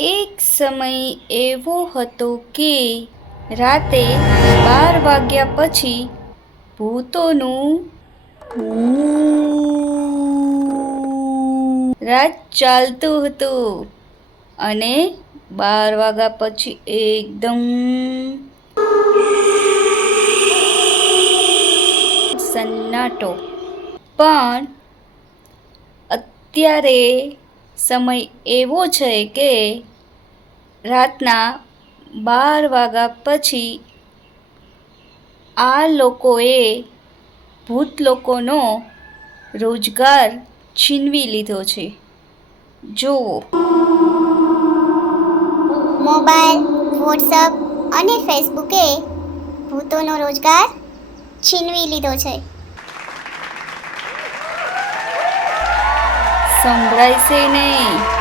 એક સમય એવો હતો કે રાતે બાર વાગ્યા પછી ભૂતોનું રાત ચાલતું હતું અને બાર વાગ્યા પછી એકદમ સન્નાટો. પણ અત્યારે સમય એવો છે કે રાતના બાર વાગ્યા પછી આ લોકોએ ભૂત લોકોનો રોજગાર છીનવી લીધો છે. જુઓ. મોબાઈલ વોટ્સઅપ અને ફેસબુકે ભૂતોનો રોજગાર છીનવી લીધો છે. સંભળાય છે નહીં